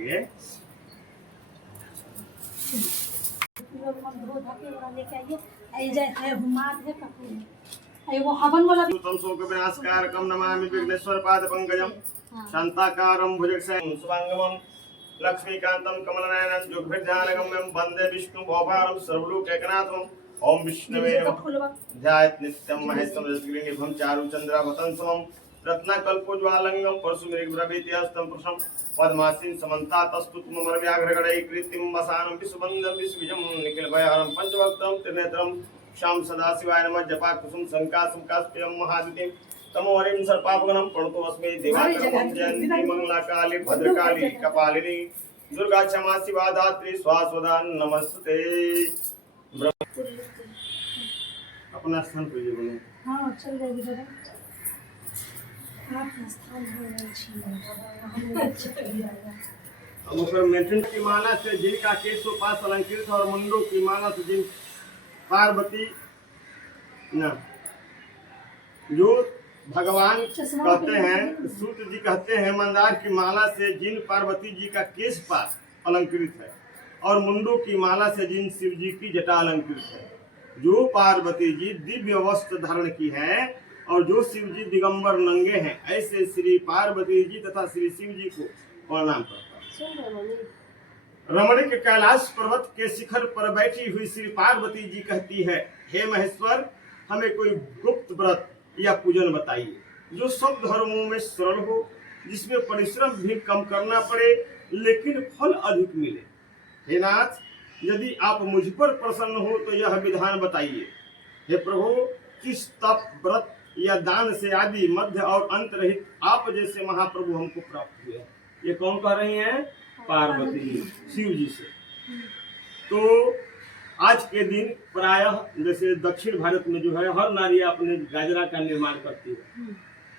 रखिए। तम शोक विनाशकारकम नमामि विघ्नेश्वर पाद पंकजम शांताकारं भुजगशयनं शुभांगमं लक्ष्मीकांतं कमलनयनं जुगभिर्ध्यानगम्यं वंदे विष्णु भवभारं सर्वलोकैकनाथं। ओम विष्णवे नमः। ध्यायेत् नित्यं महेशं रजतगिरिनिभं चारुचन्द्रावतंसमं रत्नकल्पोज्ज्वालंगं परशुमेघ्रवीत्यस्तं पुरुषं पद्मासीन समन्तातस्तु तुमरव्याघ्रगणैः कृतिं वसानं विश्ववन्दं विश्वविजं निखिलभयहरं पंचभक्तं त्रिनेत्रं श्याम सदाशिवाय नमः। जपा कुसुम संकासं कास्प्यं महादितिं तमोहरिं सर्पापगणं प्रणतोऽस्मि देवाकरं जयन्ती मंगलाकाली भद्रकाली कपालिनी दुर्गा क्षमा शिवा धात्री स्वास्वदा नमस्ते। अपना स्थान पर जे बोलो। हाँ चल जाएगी दादा आप स्थान हम ऊपर मेंटेन की माला से जिनका केशों पास अलंकृत और मुंडों की माला से जिन पार्वती न जो भगवान कहते हैं सूत जी कहते हैं मंदार की माला से जिन पार्वती जी का केश पास अलंकृत है और मुंडों की माला से जिन शिव जी की जटा अलंकृत है। जो पार्वती जी दिव्य वस्त्र धारण की है और जो शिव जी दिगंबर नंगे हैं, ऐसे श्री पार्वती जी तथा श्री शिव जी को प्रणाम करता है। रमणीक कैलाश पर्वत के शिखर पर बैठी हुई श्री पार्वती जी कहती है, हे महेश्वर, हमें कोई गुप्त व्रत या पूजन बताइए जो सब धर्मों में सरल हो, जिसमें परिश्रम भी कम करना पड़े लेकिन फल अधिक मिले। हे नाथ, यदि आप मुझ पर प्रसन्न हो तो यह विधान बताइए। हे प्रभु, किस तप व्रत या दान से आदि मध्य और अंत रहित आप जैसे महाप्रभु हमको प्राप्त हुए। ये कौन कह रही हैं? पार्वती शिव जी से। तो आज के दिन प्रायः जैसे दक्षिण भारत में जो है हर नारी अपने गाजरा का निर्माण करती है।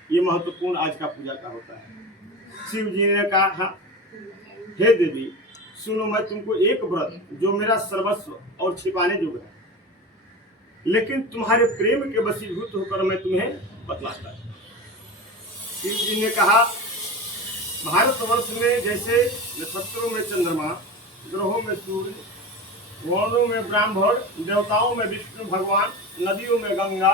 ये महत्वपूर्ण आज का पूजा का होता है। शिव जी ने कहा, हे देवी सुनो, मैं तुमको एक व्रत जो मेरा सर्वस्व और छिपाने योग्य है, लेकिन तुम्हारे प्रेम के वशीभूत होकर मैं तुम्हें बतलाता हूं। शिव जी ने कहा, भारतवर्ष में जैसे नक्षत्रों में चंद्रमा, ग्रहों में सूर्य, वर्णों में ब्राह्मण, देवताओं में विष्णु भगवान, नदियों में गंगा,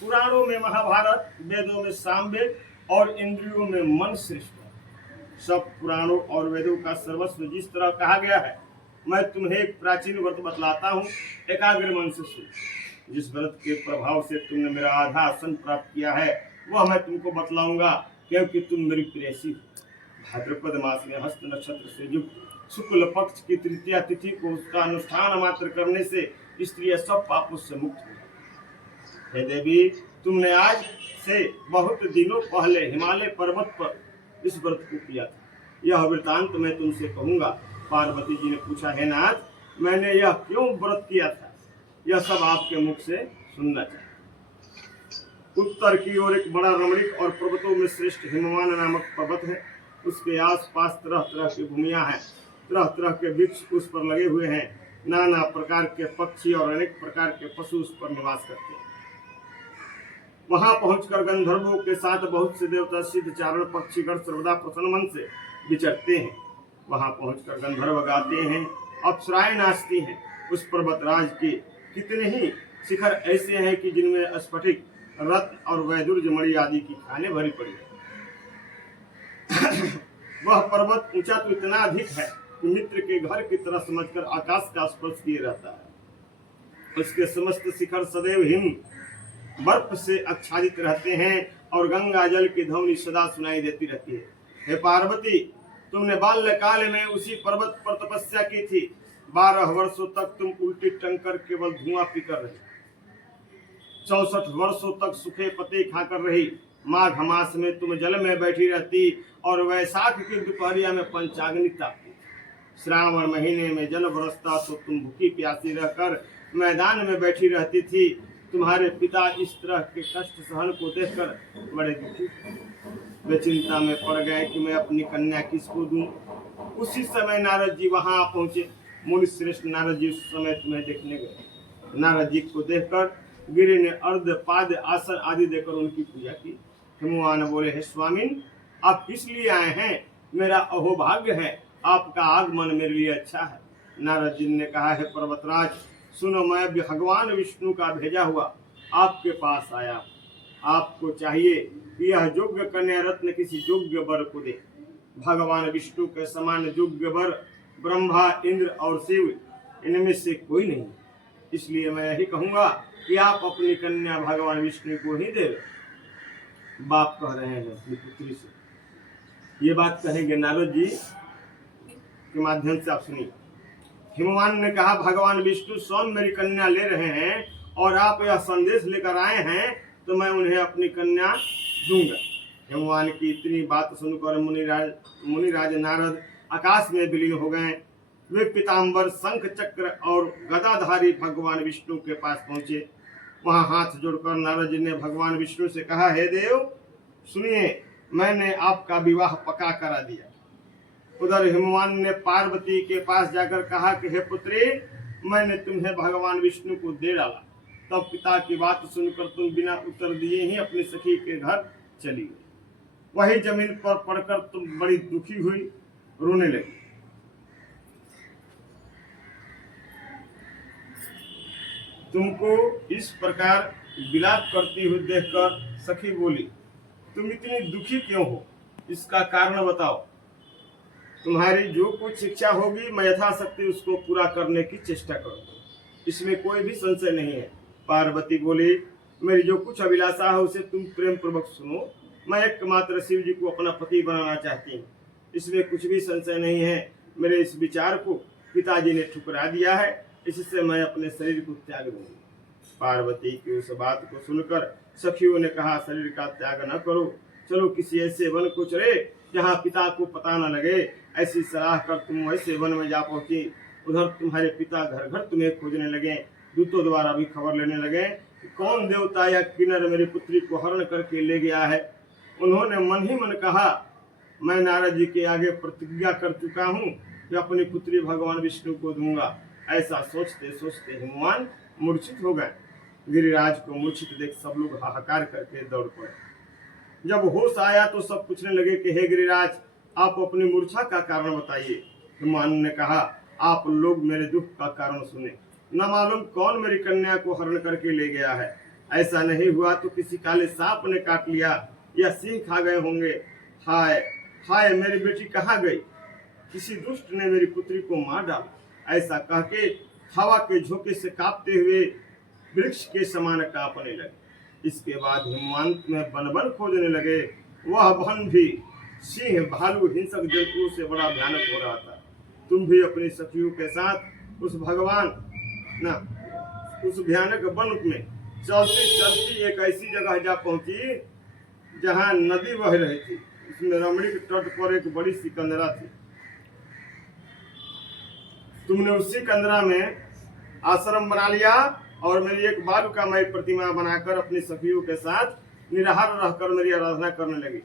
पुराणों में महाभारत, वेदों में सामवेद और इंद्रियों में मन श्रेष्ठ है। सब पुराणों और वेदों का सर्वस्व जिस तरह कहा गया है, मैं तुम्हें एक प्राचीन व्रत बतलाता हूँ, एकाग्र मन से सुनो। जिस व्रत के प्रभाव से तुमने मेरा आधा आसन प्राप्त किया है वह मैं तुमको बतलाऊंगा, क्योंकि तुम मेरी प्रेयसी हो। भाद्रपद मास में हस्त नक्षत्र से युक्त शुक्ल पक्ष की तृतीया तिथि को उसका अनुष्ठान मात्र करने से स्त्री सब पापों से मुक्त हो। हे देवी, तुमने आज से बहुत दिनों पहले हिमालय पर्वत पर इस व्रत को किया था। यह वृतांत मैं तुमसे कहूंगा। पार्वती जी ने पूछा, हे नाथ, मैंने यह क्यों व्रत किया था? यह सब आपके मुख से सुनना चाहिए। उत्तर की ओर एक बड़ा रमणीक और पर्वतों में श्रेष्ठ हिमवान नामक पर्वत है। उसके आसपास तरह तरह की भूमियां हैं, तरह तरह के वृक्ष उस पर लगे हुए हैं। नाना प्रकार के पक्षी और अनेक प्रकार के पशु उस पर निवास करते हैं। वहां पहुंचकर गंधर्वों के साथ बहुत से देवता सिद्ध चारण पक्षीगण सर्वदा प्रसन्न मन से विचरते हैं। वहां पहुंचकर गंधर्व गाते हैं, अप्सराएं नाचती हैं। उस पर्वतराज के कितने ही शिखर ऐसे हैं कि जिनमें स्फटिक, रत्न और वैदुर्य मणि आदि की खानें भरी पड़ी है। वह पर्वत ऊंचा तो इतना अधिक है कि मित्र के घर की तरह समझकर आकाश का स्पर्श किए रहता है। उसके समस्त शिखर सदैव हिम बर्फ से आच्छादित रहते हैं और गंगा जल की ध्वनि सदा सुनाई देती रहती है। हे पार्वती, तुमने बाल्यकाल में उसी पर्वत पर तपस्या की थी। 12 वर्षों तक तुम उल्टी टंकर केवल धुआं पीकर रही। 64 वर्षों तक सूखे पत्ते खाकर रही। माघ मास में तुम जल में बैठी रहती और वैशाख की दोपहरिया में पंचाग्नि तापती। श्रावण महीने में जल बरसता तो तुम भूखी प्यासी रहकर मैदान में बैठी रहती थी। तुम्हारे पिता इस तरह के कष्ट सहन को देखकर बड़े दुखी वे चिंता में पड़ गए कि मैं अपनी कन्या किसको दूं। उसी समय नारद जी वहां पहुंचे। मुनि श्रेष्ठ नारद जी उस समय तुम्हें देखने गए। नारद जी को देखकर गिरि ने अर्ध पाद आसन आदि देकर उनकी पूजा की। हिमवान बोले, हे स्वामिन, आप किस लिए आए हैं? मेरा अहोभाग्य है आपका आगमन मेरे लिए अच्छा है। नारद जी ने कहा, है पर्वतराज सुनो, मैं भगवान विष्णु का भेजा हुआ आपके पास आया। आपको चाहिए कि यह योग्य कन्या रत्न किसी योग्य वर को दे। भगवान विष्णु के समान योग्य वर ब्रह्मा, इंद्र और शिव इनमें से कोई नहीं। इसलिए मैं यही कहूंगा कि आप अपनी कन्या भगवान विष्णु को ही दे। बाप कह रहे हैं अपनी पुत्री से, ये बात कहेंगे नारद जी के माध्यम से आप सुनिए। हिमवान ने कहा, भगवान विष्णु स्वयं मेरी कन्या ले रहे हैं और आप यह संदेश लेकर आए हैं तो मैं उन्हें अपनी कन्या दूंगा। हिमवान की इतनी बात सुनकर मुनिराज नारद आकाश में विलीन हो गए। वे पीताम्बर, शंख चक्र और गदाधारी भगवान विष्णु के पास पहुंचे। वहां हाथ जोड़कर नारद जी ने भगवान विष्णु से कहा, हे देव सुनिए, मैंने आपका विवाह पक्का करा दिया। उधर हिमवान ने पार्वती के पास जाकर कहा कि हे पुत्री, मैंने तुम्हें भगवान विष्णु को दे डाला। तब पिता की बात सुनकर तुम बिना उत्तर दिए ही अपनी सखी के घर चली गई। वही जमीन पर पड़कर तुम बड़ी दुखी हुई, रोने लगी। तुमको इस प्रकार विलाप करती हुई देखकर सखी बोली, तुम इतनी दुखी क्यों हो, इसका कारण बताओ। तुम्हारी जो कुछ इच्छा होगी मैं यथाशक्ति उसको पूरा करने की चेष्टा करूंगा, इसमें कोई भी संशय नहीं है। पार्वती बोली, मेरी जो कुछ अभिलाषा है उसे तुम प्रेम पूर्वक सुनो। मैं एकमात्र शिव जी को अपना पति बनाना चाहती हूँ, इसमें कुछ भी संशय नहीं है। मेरे इस विचार को पिताजी ने ठुकरा दिया है, इससे मैं अपने शरीर को त्याग दूंगी। पार्वती की उस बात को सुनकर सखियों ने कहा, शरीर का त्याग न करो, चलो किसी ऐसे वन को चले जहाँ पिता को पता न लगे। ऐसी सलाह कर तुम वैसे वन में जा पहुंची। उधर तुम्हारे पिता घर घर तुम्हें खोजने लगे। दूतों द्वारा भी खबर लेने लगे कि कौन देवता या किन्नर मेरी पुत्री को हरण करके ले गया है। उन्होंने मन ही मन कहा, मैं नारद जी के आगे प्रतिज्ञा कर चुका हूँ कि अपनी पुत्री भगवान विष्णु को दूंगा। ऐसा सोचते सोचते हिमवान मूर्छित हो गए। गिरिराज को मूर्छित देख सब लोग हाहाकार करके दौड़ पड़े। जब होश आया तो सब पूछने लगे कि हे गिरिराज, आप अपनी मूर्छा का कारण बताइए। हिमवान ने कहा, आप लोग मेरे दुख का कारण सुने। न मालूम कौन मेरी कन्या को हरण करके ले गया है। ऐसा नहीं हुआ तो किसी काले सांप ने काट लिया या सिंह खा गए होंगे। हाय हाय, मेरी बेटी कहाँ गई? किसी दुष्ट ने मेरी पुत्री को मार डाला। ऐसा कह के हवा के झोंके से कांपते हुए वृक्ष के समान कांपने लगे। इसके बाद हिमवान में वन वन खोजने लगे। वह वन भी सिंह, भालू, हिंसक जंतुओं से बड़ा भयानक हो रहा था। तुम भी अपनी सखियों के साथ उस भयानक वन में चलती चलती एक ऐसी जगह जा पहुंची जहां नदी बह रही थी। उसमें रमणीक तट पर एक बड़ी सी कंदरा थी। तुमने उसी कंदरा में आश्रम बना लिया और मेरी एक बालुकामयी प्रतिमा बनाकर अपनी सखियों के साथ निराहार रहकर मेरी आराधना करने लगी।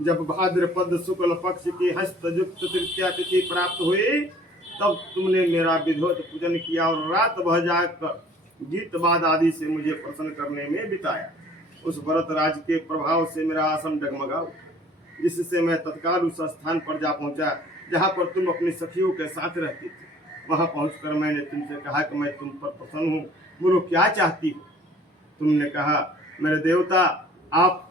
जब भाद्रपद शुक्ल पक्ष की हस्तयुक्त तृतीया तिथि प्राप्त हुई तब तुमने मेरा विधिवत पूजन किया और रात भर जाकर गीत बाद आदि से मुझे प्रसन्न करने में बिताया। उस भरत राज के प्रभाव से मेरा आसन डगमगा उठा, जिससे मैं तत्काल उस स्थान पर जा पहुंचा जहां पर तुम अपनी सखियों के साथ रहती थी। वहां पहुंचकर मैंने तुमसे कहा कि मैं तुम पर प्रसन्न हूँ, बोलो क्या चाहती हो। तुमने कहा, मेरे देवता, आप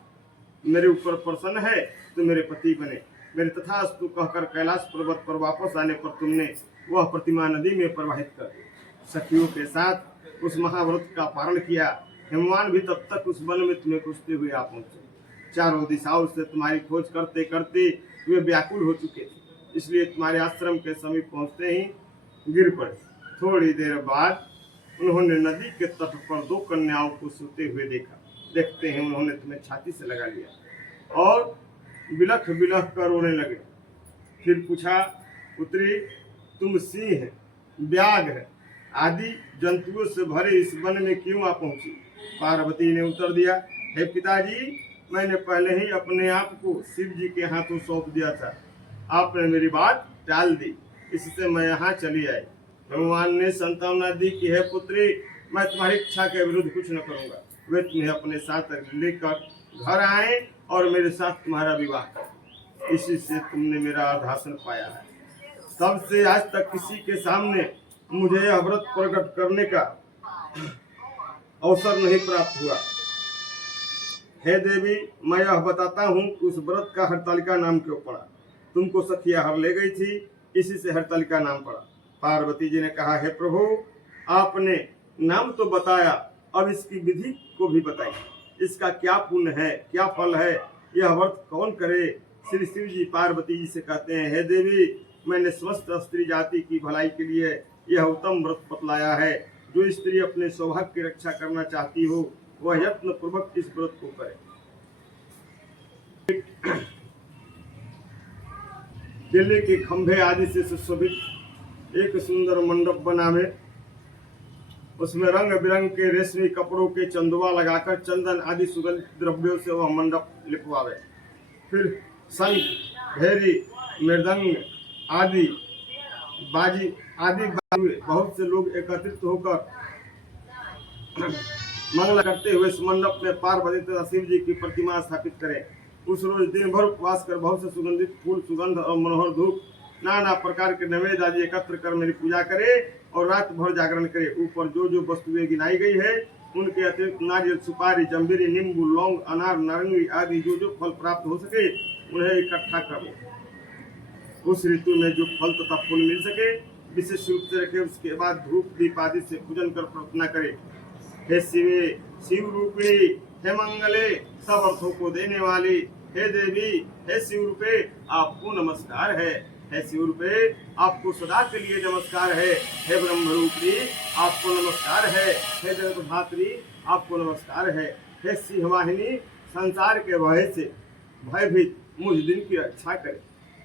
मेरे ऊपर प्रसन्न है तो मेरे पति बने। मेरे तथास्तु कहकर कैलाश पर्वत पर वापस आने पर तुमने वह प्रतिमा नदी में प्रवाहित कर दी। सखियों के साथ उस महाव्रत का पारण किया। हिमवान भी तब तक उस वन में तुम्हें खोजते हुए आ पहुंचे। चारों दिशाओं से तुम्हारी खोज करते करते वे व्याकुल हो चुके थे, इसलिए तुम्हारे आश्रम के समीप पहुंचते ही गिर पड़े। थोड़ी देर बाद उन्होंने नदी के तट पर दो कन्याओं को सोते हुए देखा। देखते हैं उन्होंने तुम्हें छाती से लगा लिया और बिलख बिलख कर रोने लगे। फिर पूछा, पुत्री, तुम सिंह है, व्याघ्र है आदि जंतुओं से भरे इस वन में क्यों आ पहुंची? पार्वती ने उत्तर दिया, हे पिताजी, मैंने पहले ही अपने आप को शिव जी के हाथों सौंप दिया था। आपने मेरी बात टाल दी, इससे मैं यहाँ चली आई। भगवान ने संतावना दी कि हे पुत्री, मैं तुम्हारी इच्छा के विरुद्ध कुछ न करूंगा। वे तुम्हें अपने साथ लेकर घर आए और मेरे साथ तुम्हारा विवाह कर। इसी से तुमने मेरा आधासन पाया है। तब से आज तक किसी के सामने मुझे यह व्रत प्रकट करने का अवसर नहीं प्राप्त हुआ। हे देवी, मैं यह बताता हूँ कि उस व्रत का हरतालिका नाम क्यों पड़ा। तुमको सखिया हर ले गई थी, इसी से हरतालिका नाम पड़ा। पार्वती जी ने कहा, हे प्रभु, आपने नाम तो बताया, अब इसकी विधि को भी बताइए। इसका क्या पुण्य है, क्या फल है, यह व्रत कौन करे। श्री शिव जी पार्वती जी से कहते हैं, हे देवी, मैंने समस्त स्त्री जाति की भलाई के लिए यह उत्तम व्रत बतलाया है। जो स्त्री अपने सौभाग्य की रक्षा करना चाहती हो, वह यत्न पूर्वक इस व्रत को करे। केले के खंभे आदि से सुशोभित एक सुंदर मंडप बनावे, उसमें रंग बिरंग के रेशमी कपड़ों के चंदुआ लगाकर चंदन आदि सुगंधित द्रव्यों से वह मंडप लिपवावे। फिर शंख, भेरी, मृदंग आदि बाजी बहुत से लोग एकत्रित होकर मंगल करते हुए इस मंडप में पार्वती तथा शिव जी की प्रतिमा स्थापित करें। उस रोज दिन भर उपवास कर बहुत से सुगंधित फूल, सुगंध और मनोहर धूप, नाना प्रकार के नैवेद्य आदि एकत्र कर मेरी पूजा करे और रात भर जागरण करे। ऊपर जो जो वस्तुएं गिनाई गई है, उनके अतिरिक्त नारियल, सुपारी, जम्बीरी, नींबू, लौंग, अनार, नारंगी आदि जो जो फल प्राप्त हो सके उन्हें इकट्ठा कर उस ऋतु में जो फल तथा फूल मिल सके विशेष रूप से रखे। उसके बाद धूप दीप आदि से पूजन कर प्रार्थना करे। हे शिवे, शिव रूपी, हे मंगले, सब अर्थों को देने वाली, हे देवी, हे शिव रूपे, आपको नमस्कार है। हे शिव रूपे, आपको सदा के लिए नमस्कार है। हे ब्रह्म रूपी, आपको नमस्कार है। हे जगतधात्री, आपको नमस्कार है। हे सिंहवाहिनी, संसार के भय से भयभीत मुझ दिन की रक्षा करे।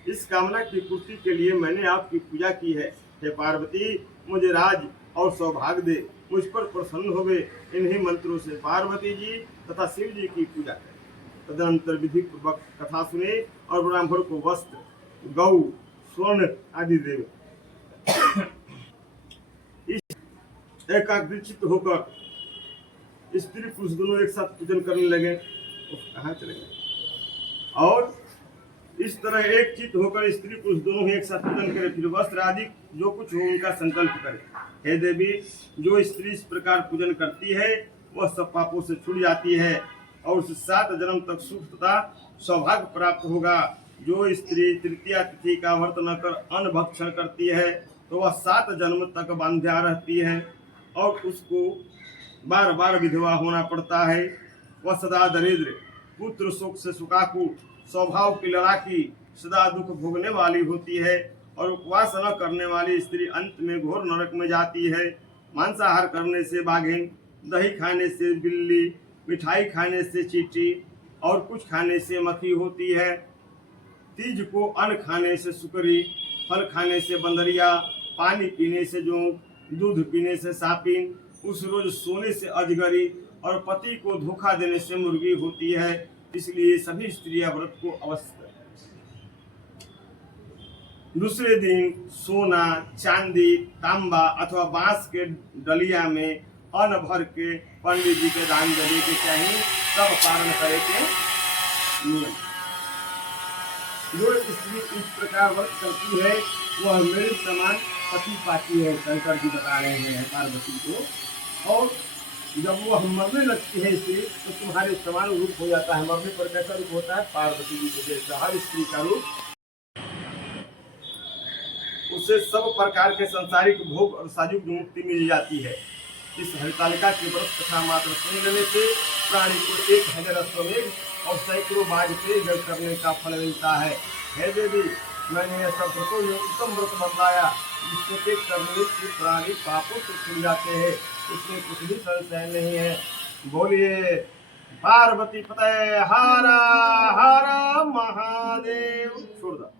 इस कामना की पूर्ति के लिए मैंने आपकी पूजा की है। हे पार्वती, मुझे राज और सौभाग्य दे, मुझ पर प्रसन्न होवे। इन्हीं मंत्रों से पार्वती जी तथा शिव जी की पूजा करें। तदनंतर विधि पूर्वक कथा सुने और ब्राह्मण को वस्त्र, गौ, स्वर्ण आदि देवे। इस एकाग्रचित होकर स्त्री पुरुष दोनों एक साथ पूजन करने लगे। कहाँ चले गए? और इस तरह एक चित्त होकर स्त्री पुरुष दोनों ही एक साथ पूजन करें। फिर वस्त्र आदि जो कुछ हो उनका संकल्प करें। हे देवी, जो स्त्री इस प्रकार पूजन करती है वह सब पापों से छूट जाती है और उसे 7 जन्म तक सुख तथा सौभाग्य प्राप्त होगा। जो स्त्री तृतीया तिथि का व्रत न कर अन्न भक्षण करती है तो वह 7 जन्म तक बांध्या रहती है और उसको बार बार विधवा होना पड़ता है। वह सदा दरिद्र, पुत्र शोक से सुकाकुल, स्वभाव की लड़ाकी, सदा दुख भोगने वाली होती है और उपवास न करने वाली स्त्री अंत में घोर नरक में जाती है। मांसाहार करने से बाघिन, दही खाने से बिल्ली, मिठाई खाने से चींटी और कुछ खाने से मक्खी होती है। तीज को अन्न खाने से सुकरी, फल खाने से बंदरिया, पानी पीने से जोंक, दूध पीने से सापिन, उस रोज सोने से अजगरी और पति को धोखा देने से मुर्गी होती है। इसलिए सभी स्त्रियां व्रत को अवश्य करें। दूसरे दिन सोना, चांदी, तांबा अथवा बांस के डलिया में अन्न भर के पंडित जी के दान देने के चाहिए। तब पारण करे के नियम। जो स्त्री इस प्रकार व्रत करती है वह मेरे समान पति पाती है, शंकर जी बता रहे हैं पार्वती को। और जब वह मरने लगती है स्त्री तो तुम्हारे समान रूप हो जाता है। मरने पर कैसा रूप होता है? पार्वती जी के जैसा हर स्त्री का रूप। उसे सब प्रकार के सांसारिक भोग और साजुक मुक्ति मिल जाती है। इस हरितालिका के व्रत कथा मात्र सुन लेने से प्राणी को 1000 अश्वमेध और सैकड़ों वाजपेयी यज्ञ करने का फल मिलता है। हे देवी, मैंने यह सब व्रतों में उत्तम व्रत बतलाया जिसको करने से प्राणी पापों से छूट जाते हैं। इसमें कुछ भी संशय नहीं है। बोलिए पार्वती पते हर हर महादेव। छोड़ दो।